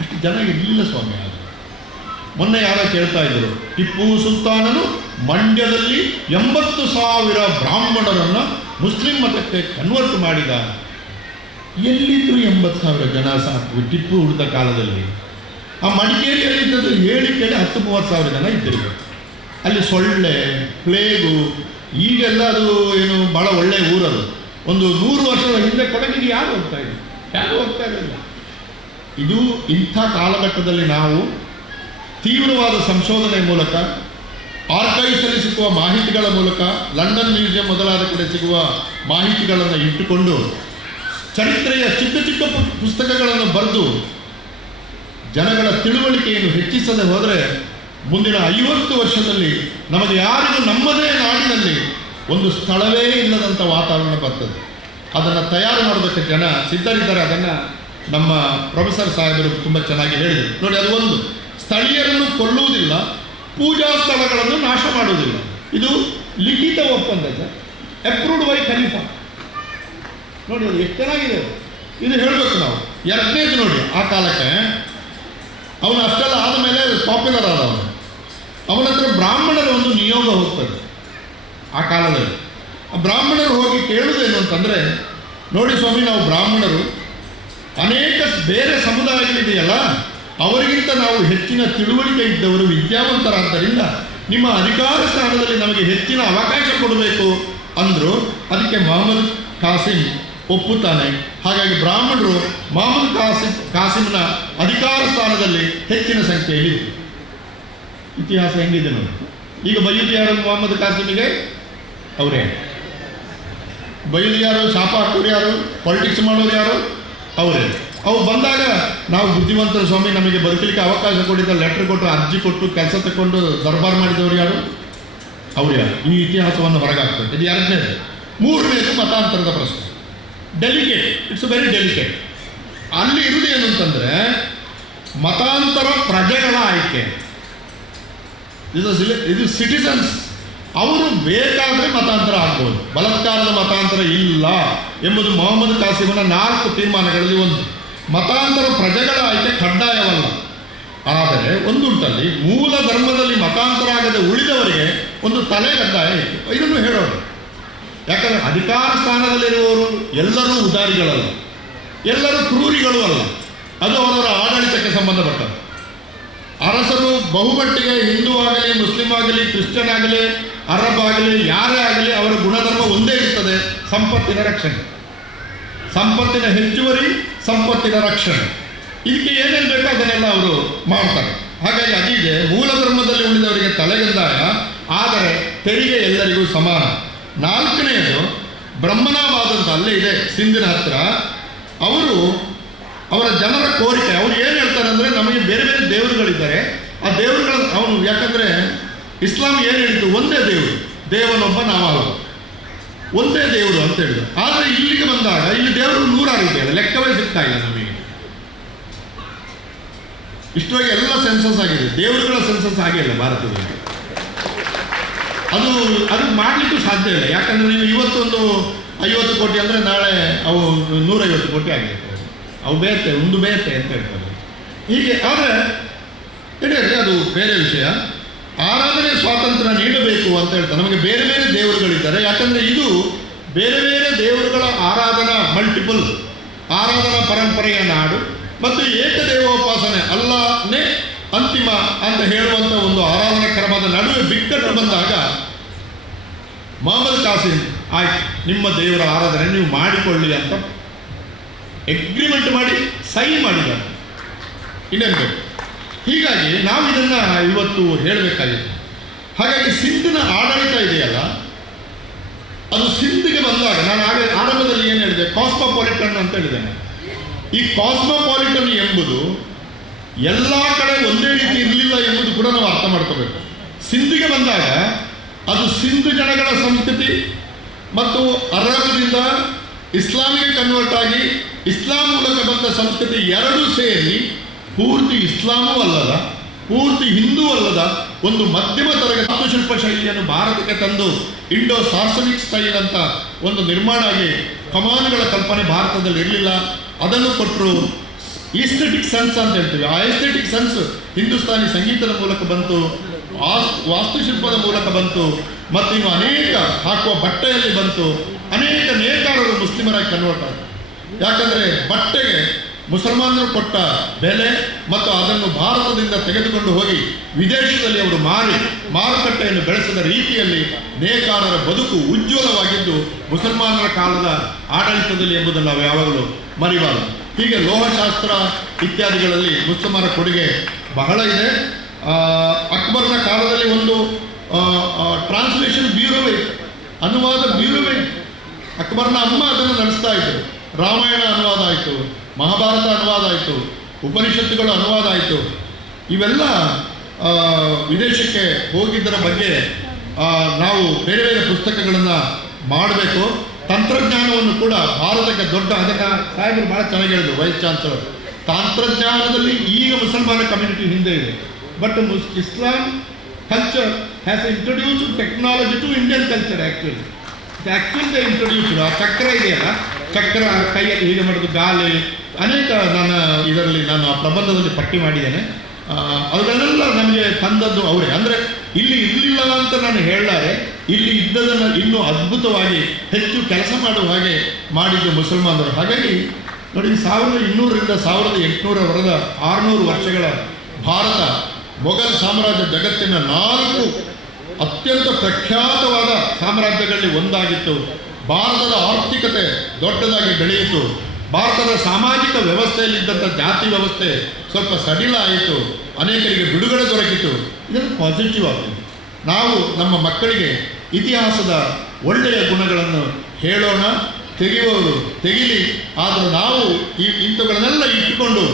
ಅಷ್ಟು ಜನ ಇರಲಿಲ್ಲ ಸ್ವಾಮಿ. ಅದು ಮೊನ್ನೆ ಯಾರೋ ಕೇಳ್ತಾ ಇದ್ದರು, ಟಿಪ್ಪು ಸುಲ್ತಾನನು ಮಂಡ್ಯದಲ್ಲಿ 80,000 ಬ್ರಾಹ್ಮಣರನ್ನು ಮುಸ್ಲಿಂ ಮತಕ್ಕೆ ಕನ್ವರ್ಟ್ ಮಾಡಿದ. ಎಲ್ಲಿದ್ರು 80,000 ಜನ ಸಾಕು ಟಿಪ್ಪು ಉಳಿದ ಕಾಲದಲ್ಲಿ? ಆ ಮಡಿಕೇರಿಯಲ್ಲಿದ್ದದ್ದು ಹೇಳಿ ಕೇಳಿ 10-30,000 ಜನ ಇದ್ದಿರಬೇಕು. ಅಲ್ಲಿ ಸೊಳ್ಳೆ, ಪ್ಲೇಗು, ಈಗೆಲ್ಲ ಅದು ಏನು ಭಾಳ ಒಳ್ಳೆಯ ಊರದು. ಒಂದು 100 ವರ್ಷದ ಹಿಂದೆ ಕೊಡಗಿಗೆ ಯಾರು ಹೋಗ್ತಾ ಇರಲಿಲ್ಲ. ಇದು ಇಂಥ ಕಾಲಘಟ್ಟದಲ್ಲಿ ನಾವು ತೀವ್ರವಾದ ಸಂಶೋಧನೆ ಮೂಲಕ, ಆರ್ಕೈವ್ಸಲ್ಲಿ ಸಿಗುವ ಮಾಹಿತಿಗಳ ಮೂಲಕ, ಲಂಡನ್ ಮ್ಯೂಸಿಯಂ ಮೊದಲಾದ ಕಡೆ ಸಿಗುವ ಮಾಹಿತಿಗಳನ್ನು ಇಟ್ಟುಕೊಂಡು ಚರಿತ್ರೆಯ ಚಿಕ್ಕ ಚಿಕ್ಕ ಪುಸ್ತಕಗಳನ್ನು ಬರೆದು ಜನಗಳ ತಿಳುವಳಿಕೆಯನ್ನು ಹೆಚ್ಚಿಸದೆ ಹೋದರೆ ಮುಂದಿನ 50 ವರ್ಷದಲ್ಲಿ ನಮಗೆ ಯಾರಿಗೂ ನಮ್ಮದೇ ನಾಡಿನಲ್ಲಿ ಒಂದು ಸ್ಥಳವೇ ಇಲ್ಲದಂಥ ವಾತಾವರಣ ಬರ್ತದೆ. ಅದನ್ನು ತಯಾರು ಮಾಡೋದಕ್ಕೆ ಜನ ಸಿದ್ಧರಿದ್ದಾರೆ. ಅದನ್ನು ನಮ್ಮ ಪ್ರೊಫೆಸರ್ ಸಾಹೇಬರು ತುಂಬ ಚೆನ್ನಾಗಿ ಹೇಳಿದರು. ನೋಡಿ, ಅದು ಒಂದು ಸ್ಥಳೀಯರನ್ನು ಕೊಲ್ಲುವುದಿಲ್ಲ, ಪೂಜಾ ಸ್ಥಳಗಳನ್ನು ನಾಶ ಮಾಡುವುದಿಲ್ಲ. ಇದು ಲಿಖಿತ ಒಪ್ಪಂದ, ಅಪ್ರೂವ್ಡ್ ಬೈ ಖಲೀಫಾ. ನೋಡಿ, ಅದು ಎಷ್ಟು ಚೆನ್ನಾಗಿದೆ. ಇದು ಹೇಳಬೇಕು ನಾವು. ಎರಡನೇದು ನೋಡಿ, ಆ ಕಾಲಕ್ಕೆ ಅವನು ಅಷ್ಟೆಲ್ಲ ಆದಮೇಲೆ ಪಾಪ್ಯುಲರ್ ಆದವನು. ಅವನ ಹತ್ರ ಬ್ರಾಹ್ಮಣರ ಒಂದು ನಿಯೋಗ ಹೋಗ್ತದೆ ಆ ಕಾಲದಲ್ಲಿ. ಆ ಬ್ರಾಹ್ಮಣರು ಹೋಗಿ ಕೇಳುವುದೇನು ಅಂತಂದರೆ, ನೋಡಿ ಸ್ವಾಮಿ, ನಾವು ಬ್ರಾಹ್ಮಣರು ಅನೇಕ ಬೇರೆ ಸಮುದಾಯಗಳಿದೆಯಲ್ಲ, ಅವರಿಗಿಂತ ನಾವು ಹೆಚ್ಚಿನ ತಿಳುವಳಿಕೆ ಇದ್ದವರು, ವಿದ್ಯಾವಂತರಾದ್ದರಿಂದ ನಿಮ್ಮ ಅಧಿಕಾರ ಸ್ಥಾನದಲ್ಲಿ ನಮಗೆ ಹೆಚ್ಚಿನ ಅವಕಾಶ ಕೊಡಬೇಕು ಅಂದರು. ಅದಕ್ಕೆ ಮೊಹಮ್ಮದ್ ಕಾಸಿಂ ಒಪ್ಪುತ್ತಾನೆ. ಹಾಗಾಗಿ ಬ್ರಾಹ್ಮಣರು ಮೊಹಮ್ಮದ್ ಕಾಸಿಂನ ಅಧಿಕಾರ ಸ್ಥಾನದಲ್ಲಿ ಹೆಚ್ಚಿನ ಸಂಖ್ಯೆಯಲ್ಲಿ. ಇತಿಹಾಸ ಹೆಂಗಿದೆ ನೋಡಿ. ಈಗ ಬೈಯುದು ಯಾರು ಮೊಹಮ್ಮದ್ ಕಾಸಿಮಿಗೆ? ಅವರೇ ಬೈಯುದು ಯಾರು? ಶಾಪ ಹಾಕೋರು ಯಾರು? ಪಾಲಿಟಿಕ್ಸ್ ಮಾಡೋರು ಯಾರು? ಅವರೇ. ಅವು ಬಂದಾಗ ನಾವು ಬುದ್ಧಿವಂತರು ಸ್ವಾಮಿ, ನಮಗೆ ಬದುಕಲಿಕ್ಕೆ ಅವಕಾಶ ಕೊಟ್ಟಿದ್ದ ಲೆಟ್ರ್ ಕೊಟ್ಟು, ಅರ್ಜಿ ಕೊಟ್ಟು, ಕೆಲಸ ತಗೊಂಡು ದರ್ಬಾರ್ ಮಾಡಿದವರು ಯಾರು? ಅವ್ರು ಯಾರು? ಈ ಇತಿಹಾಸವನ್ನು ಹೊರಗಾಗ್ತದೆ. ಇದು ಎರಡನೇದು. ಮೂರನೇದು ಮತಾಂತರದ ಪ್ರಶ್ನೆ. Delicate, it's very delicate. ಅಲ್ಲಿ ಇರುವುದು ಏನು ಅಂತಂದರೆ, ಮತಾಂತರ ಪ್ರಜೆಗಳ ಆಯ್ಕೆ. ಇದು ಸಿಟಿಸನ್ಸ್. ಅವರು ಬೇಕಾದರೆ ಮತಾಂತರ ಆಗ್ಬೋದು, ಬಲಾತ್ಕಾರದ ಮತಾಂತರ ಇಲ್ಲ ಎಂಬುದು ಮೊಹಮ್ಮದ್ ಕಾಸಿಮನ 4 ತೀರ್ಮಾನಗಳಲ್ಲಿ ಒಂದು. ಮತಾಂತರ ಪ್ರಜೆಗಳ ಆಯ್ಕೆ ಕಡ್ಡಾಯವಲ್ಲ. ಆದರೆ ಒಂದುಂಟಲ್ಲಿ, ಮೂಲ ಧರ್ಮದಲ್ಲಿ ಮತಾಂತರ ಆಗದೆ ಉಳಿದವರಿಗೆ ಒಂದು ತಲೆ ಕಡ್ಡಾಯ ಇತ್ತು. ಇದನ್ನು ಹೇಳೋಣ. ಯಾಕಂದರೆ ಅಧಿಕಾರ ಸ್ಥಾನದಲ್ಲಿರುವವರು ಎಲ್ಲರೂ ಉದಾರಿಗಳಲ್ಲ, ಎಲ್ಲರೂ ಕ್ರೂರಿಗಳು ಅಲ್ಲ. ಅದು ಅವರವರ ಆಡಳಿತಕ್ಕೆ ಸಂಬಂಧಪಟ್ಟದ್ದು. ಅರಸರು ಬಹುಮಟ್ಟಿಗೆ ಹಿಂದೂ ಆಗಲಿ, ಮುಸ್ಲಿಂ ಆಗಲಿ, ಕ್ರಿಶ್ಚಿಯನ್ ಆಗಲಿ, ಅರಬ್ ಆಗಲಿ, ಯಾರೇ ಆಗಲಿ, ಅವರ ಗುಣಧರ್ಮ ಒಂದೇ ಇರ್ತದೆ: ಸಂಪತ್ತಿನ ರಕ್ಷಣೆ, ಸಂಪತ್ತಿನ ಹೆಚ್ಚುವರಿ, ಸಂಪತ್ತಿನ ರಕ್ಷಣೆ. ಇದಕ್ಕೆ ಏನೇನು ಬೇಕೋ ಅದನ್ನೆಲ್ಲ ಅವರು ಮಾಡ್ತಾರೆ. ಹಾಗಾಗಿ ಅದಿದೆ. ಮೂಲ ಧರ್ಮದಲ್ಲಿ ಉಳಿದವರಿಗೆ ತಲೆಗಂದಾಯ, ಆದರೆ ತೆರಿಗೆ ಎಲ್ಲರಿಗೂ ಸಮಾನ. 4ನೇದು ಬ್ರಹ್ಮನಾಬಾದ್ ಅಂತ ಅಲ್ಲೇ ಇದೆ, ಸಿಂಧಿನ ಹತ್ರ. ಅವರ ಜನರ ಕೋರಿಕೆ, ಅವ್ರು ಏನು ಹೇಳ್ತಾರೆ ಅಂದರೆ, ನಮಗೆ ಬೇರೆ ಬೇರೆ ದೇವರುಗಳಿದ್ದಾರೆ, ಆ ದೇವರುಗಳ ಅವನು, ಯಾಕಂದರೆ ಇಸ್ಲಾಂ ಏನು ಹೇಳಿತು, ಒಂದೇ ದೇವರು, ದೇವನೊಬ್ಬ ನಾವಲ್ಲ, ಒಂದೇ ದೇವರು ಅಂತ ಹೇಳಿದ್ರು. ಆದರೆ ಇಲ್ಲಿಗೆ ಬಂದಾಗ ಇಲ್ಲಿ ದೇವರು 100 ಇದೆಯಲ್ಲ, ಲೆಕ್ಕವೇ ಸಿಗ್ತಾ ಇಲ್ಲ ನಮಗೆ. ಇಷ್ಟವಾಗಿ ಎಲ್ಲ ಸೆನ್ಸಸ್ ಆಗಿದೆ, ದೇವರುಗಳ ಸೆನ್ಸಸ್ ಆಗಿಲ್ಲ ಭಾರತದಲ್ಲಿ. ಅದು ಮಾಡಲಿಕ್ಕೂ ಸಾಧ್ಯ ಇಲ್ಲ. ಯಾಕಂದರೆ ನೀವು ಇವತ್ತೊಂದು 50 ಕೋಟಿ ಅಂದರೆ ನಾಳೆ ಅವು 150 ಕೋಟಿ ಆಗಿರ್ತವೆ. ಅವು ಬೇತೆ, ಒಂದು ಬೇತೆ ಅಂತ ಹೇಳ್ತಾರೆ. ಹೀಗೆ ಆದರೆ ಹೇಳಿದರೆ ಅದು ಬೇರೆ ವಿಷಯ. ಆರಾಧನೆ ಸ್ವಾತಂತ್ರ್ಯ ನೀಡಬೇಕು ಅಂತ ಹೇಳ್ತಾರೆ. ನಮಗೆ ಬೇರೆ ಬೇರೆ ದೇವರುಗಳಿದ್ದಾರೆ, ಯಾಕಂದರೆ ಇದು ಬೇರೆ ಬೇರೆ ದೇವರುಗಳ ಆರಾಧನಾ, ಮಲ್ಟಿಪಲ್ ಆರಾಧನಾ ಪರಂಪರೆಯ ನಾಡು ಮತ್ತು ಏಕದೇವೋಪಾಸನೆ, ಅಲ್ಲಾನೇ ಅಂತಿಮ ಅಂತ ಹೇಳುವಂಥ ಒಂದು ಆರಾಧನಾ ಕ್ರಮದ ನಡುವೆ ಬಿಕ್ಕಟ್ಟು ಬಂದಾಗ ಮೊಹಮ್ಮದ್ ಕಾಸಿಂ, ಆಯ್ತು ನಿಮ್ಮ ದೇವರ ಆರಾಧನೆ ನೀವು ಮಾಡಿಕೊಳ್ಳಿ ಅಂತ ಎಗ್ರಿಮೆಂಟ್ ಮಾಡಿ ಸೈನ್ ಮಾಡಿದ್ದಾರೆ. ಇನ್ನೇನು ಬೇಕು? ಹೀಗಾಗಿ ನಾವು ಇದನ್ನು ಇವತ್ತು ಹೇಳಬೇಕಾಗಿದೆ. ಹಾಗಾಗಿ ಸಿಂಧಿನ ಆಡಳಿತ ಇದೆಯಲ್ಲ, ಅದು ಸಿಂಧಿಗೆ ಬಂದಾಗ, ನಾನು ಆರಂಭದಲ್ಲಿ ಏನು ಹೇಳಿದೆ, ಕಾಸ್ಮೋಪಾಲಿಟನ್ ಅಂತ ಹೇಳಿದ್ದೇನೆ. ಈ ಕಾಸ್ಮೋಪಾಲಿಟನ್ ಎಂಬುದು ಎಲ್ಲ ಕಡೆ ಒಂದೇ ರೀತಿ ಇರಲಿಲ್ಲ ಎಂಬುದು ಕೂಡ ನಾವು ಅರ್ಥ ಮಾಡ್ಕೋಬೇಕು. ಸಿಂಧಿಗೆ ಬಂದಾಗ ಅದು ಸಿಂಧು ಜನಗಳ ಸಂಸ್ಕೃತಿ ಮತ್ತು ಅರಬದಿಂದ ಇಸ್ಲಾಮಿಗೆ ಕನ್ವರ್ಟ್ ಆಗಿ ಇಸ್ಲಾಂ ಮೂಲಕ ಬಂದ ಸಂಸ್ಕೃತಿ ಎರಡೂ ಸೇರಿ ಪೂರ್ತಿ ಇಸ್ಲಾಮೂ ಅಲ್ಲದ, ಪೂರ್ತಿ ಹಿಂದೂ ಅಲ್ಲದ ಒಂದು ಮಧ್ಯಮ ತರಗತಿ ವಾಸ್ತುಶಿಲ್ಪ ಶೈಲಿಯನ್ನು ಭಾರತಕ್ಕೆ ತಂದು ಇಂಡೋ ಸಾರ್ಸನಿಕ್ ಸ್ಟೈಲ್ ಅಂತ ಒಂದು ನಿರ್ಮಾಣ ಆಗಿ ಕಮಾನುಗಳ ಕಲ್ಪನೆ ಭಾರತದಲ್ಲಿ ಇರಲಿಲ್ಲ. ಅದನ್ನು ಕೊಟ್ಟರು. ಈಸ್ಥೆಟಿಕ್ ಸೆನ್ಸ್ ಅಂತ ಹೇಳ್ತೀವಿ. ಆ ಎಸ್ಥೆಟಿಕ್ ಸೆನ್ಸ್ ಹಿಂದೂಸ್ತಾನಿ ಸಂಗೀತದ ಮೂಲಕ ಬಂತು, ವಾಸ್ತುಶಿಲ್ಪದ ಮೂಲಕ ಬಂತು, ಮತ್ತು ಇನ್ನು ಅನೇಕ ಹಾಕುವ ಬಟ್ಟೆಯಲ್ಲಿ ಬಂತು. ಅನೇಕ ನೇಕಾರರು ಮುಸ್ಲಿಮರಾಗಿ ಕನ್ವರ್ಟ್ ಆದರು. ಯಾಕಂದರೆ ಬಟ್ಟೆಗೆ ಮುಸಲ್ಮಾನರು ಕೊಟ್ಟ ಬೆಲೆ ಮತ್ತು ಅದನ್ನು ಭಾರತದಿಂದ ತೆಗೆದುಕೊಂಡು ಹೋಗಿ ವಿದೇಶದಲ್ಲಿ ಅವರು ಮಾರುಕಟ್ಟೆಯನ್ನು ಬೆಳೆಸಿದ ರೀತಿಯಲ್ಲಿ ನೇಕಾರರ ಬದುಕು ಉಜ್ವಲವಾಗಿದ್ದು ಮುಸಲ್ಮಾನರ ಕಾಲದ ಆಡಳಿತದಲ್ಲಿ ಎಂಬುದನ್ನು ನಾವು ಯಾವಾಗಲೂ ಮರಿಬಾರದು. ಹೀಗೆ ಲೋಹಶಾಸ್ತ್ರ ಇತ್ಯಾದಿಗಳಲ್ಲಿ ಮುಸಲ್ಮಾನರ ಕೊಡುಗೆ ಬಹಳ ಇದೆ. ಅಕ್ಬರ್ನ ಕಾಲದಲ್ಲಿ ಒಂದು ಟ್ರಾನ್ಸ್ಲೇಷನ್ ಬ್ಯೂರೋವೇ ಇತ್ತು, ಅನುವಾದ ಬ್ಯೂರೋವೇ ಇತ್ತು. ಅಕ್ಬರ್ನ ಅಮ್ಮ ಅದನ್ನು ನಡೆಸ್ತಾ ಇದ್ದರು. ರಾಮಾಯಣ ಅನುವಾದ ಆಯಿತು, ಮಹಾಭಾರತ ಅನುವಾದ ಆಯಿತು, ಉಪನಿಷತ್ತುಗಳು ಅನುವಾದ ಆಯಿತು. ಇವೆಲ್ಲ ವಿದೇಶಕ್ಕೆ ಹೋಗಿದ್ದರ ಬಗ್ಗೆ ನಾವು ಬೇರೆ ಬೇರೆ ಪುಸ್ತಕಗಳನ್ನು ಮಾಡಬೇಕು. ತಂತ್ರಜ್ಞಾನವನ್ನು ಕೂಡ ಭಾರತಕ್ಕೆ ದೊಡ್ಡ, ಅದನ್ನು ಸಾಹೇಬರು ಭಾಳ ಚೆನ್ನಾಗಿ ಹೇಳಿದ್ರು, ವೈಸ್ ಚಾನ್ಸಲರ್. ತಂತ್ರಜ್ಞಾನದಲ್ಲಿ ಈಗ ಮುಸಲ್ಮಾನ ಕಮ್ಯುನಿಟಿ ಹಿಂದೆ ಇದೆ, but Islam culture has introduced technology to Indian culture. Actually introduced ಆ ಚಕ್ರ ಇದೆಯಲ್ಲ, ಚಕ್ರ ಕೈಯಲ್ಲಿ ಹೀಗೆ ಮಾಡೋದು, ಗಾಲಿ, ಅನೇಕ ನಾನು ಆ ಪ್ರಬಂಧದಲ್ಲಿ ಪಟ್ಟಿ ಮಾಡಿದ್ದೇನೆ. ಅವುಗಳನ್ನೆಲ್ಲ ನಮಗೆ ತಂದದ್ದು ಅವರೇ. ಅಂದರೆ ಇಲ್ಲಿ ಇರಲಿಲ್ಲ ಅಂತ ನಾನು ಹೇಳಲಾರೆ, ಇಲ್ಲಿ ಇದ್ದದನ್ನು ಇನ್ನೂ ಅದ್ಭುತವಾಗಿ ಹೆಚ್ಚು ಕೆಲಸ ಮಾಡುವ ಹಾಗೆ ಮಾಡಿದ್ದು ಮುಸಲ್ಮಾನರು. ಹಾಗಾಗಿ ನೋಡಿ, 1200ರಿಂದ 1800 600 ವರ್ಷಗಳ ಭಾರತ ಮೊಘಲ್ ಸಾಮ್ರಾಜ್ಯ ಜಗತ್ತಿನ 4 ಅತ್ಯಂತ ಪ್ರಖ್ಯಾತವಾದ ಸಾಮ್ರಾಜ್ಯಗಳಲ್ಲಿ ಒಂದಾಗಿತ್ತು. ಭಾರತದ ಆರ್ಥಿಕತೆ ದೊಡ್ಡದಾಗಿ ಬೆಳೆಯಿತು. ಭಾರತದ ಸಾಮಾಜಿಕ ವ್ಯವಸ್ಥೆಯಲ್ಲಿದ್ದಂಥ ಜಾತಿ ವ್ಯವಸ್ಥೆ ಸ್ವಲ್ಪ ಸಡಿಲ ಆಯಿತು. ಅನೇಕರಿಗೆ ಬಿಡುಗಡೆ ದೊರಕಿತು. ಇದನ್ನು ಪಾಸಿಟಿವ್ ಆಗಿದೆ. ನಾವು ನಮ್ಮ ಮಕ್ಕಳಿಗೆ ಇತಿಹಾಸದ ಒಳ್ಳೆಯ ಗುಣಗಳನ್ನು ಹೇಳೋಣ. ತೆಗೆಯುವವರು ತೆಗಿಲಿ, ಆದರೆ ನಾವು ಇಂಥವುಗಳನ್ನೆಲ್ಲ ಇಟ್ಟುಕೊಂಡು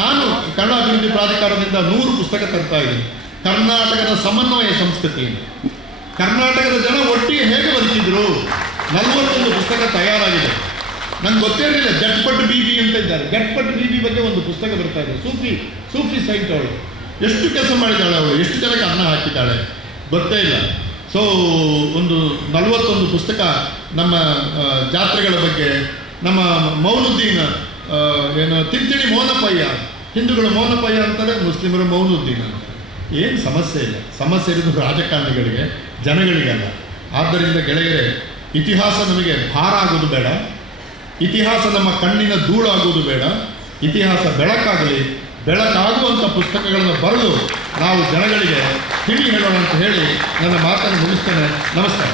ನಾನು ಕನ್ನಡ ಅಭಿವೃದ್ಧಿ ಪ್ರಾಧಿಕಾರದಿಂದ 100 ಪುಸ್ತಕ ತರ್ತಾ ಇದ್ದೀನಿ. ಕರ್ನಾಟಕದ ಸಮನ್ವಯ ಸಂಸ್ಕೃತಿಯನ್ನು, ಕರ್ನಾಟಕದ ಜನ ಒಟ್ಟಿಗೆ ಹೇಗೆ ಬದುಕಿದ್ರು, 41 ಪುಸ್ತಕ ತಯಾರಾಗಿದೆ. ನಂಗೆ ಗೊತ್ತೇ ಇರಲಿಲ್ಲ. ಜಟ್ಪಟ್ ಬೀಬಿ ಅಂತ ಇದ್ದಾರೆ. ಜಟ್ಪಟ್ ಬೀಬಿ ಬಗ್ಗೆ ಒಂದು ಪುಸ್ತಕ ಬರ್ತಾ ಇದೆ. ಸೂಫಿ ಸೈಟ್ ಅವಳು ಎಷ್ಟು ಕೆಲಸ ಮಾಡಿದ್ದಾಳೆ, ಅವಳು ಎಷ್ಟು ಜನಕ್ಕೆ ಅನ್ನ ಹಾಕಿದ್ದಾಳೆ ಗೊತ್ತೇ ಇಲ್ಲ. ಸೊ ಒಂದು 41 ಪುಸ್ತಕ ನಮ್ಮ ಜಾತ್ರೆಗಳ ಬಗ್ಗೆ, ನಮ್ಮ ಮೌನುದ್ದೀನ, ತಿಂತಿಣಿ ಮೌನಪಯ್ಯ, ಹಿಂದೂಗಳು ಮೌನಪಯ್ಯ ಅಂತಾರೆ, ಮುಸ್ಲಿಮರು ಮೌನುದ್ದೀನ. ಏನು ಸಮಸ್ಯೆ ಇಲ್ಲ. ಸಮಸ್ಯೆ ಇರೋದು ರಾಜಕಾರಣಿಗಳಿಗೆ, ಜನಗಳಿಗಲ್ಲ. ಆದ್ದರಿಂದ ಗೆಳೆಯರೇ, ಇತಿಹಾಸ ನಮಗೆ ಭಾರ ಆಗೋದು ಬೇಡ, ಇತಿಹಾಸ ನಮ್ಮ ಕಣ್ಣಿನ ಧೂಳಾಗುವುದು ಬೇಡ. ಇತಿಹಾಸ ಬೆಳಕಾಗಲಿ. ಬೆಳಕಾಗುವಂಥ ಪುಸ್ತಕಗಳನ್ನು ಬರೆದು ನಾವು ಜನಗಳಿಗೆ ತಿಳಿ ಹೇಳೋಣ ಅಂತ ಹೇಳಿ ನನ್ನ ಮಾತನ್ನು ಮುಗಿಸ್ತೇನೆ. ನಮಸ್ಕಾರ.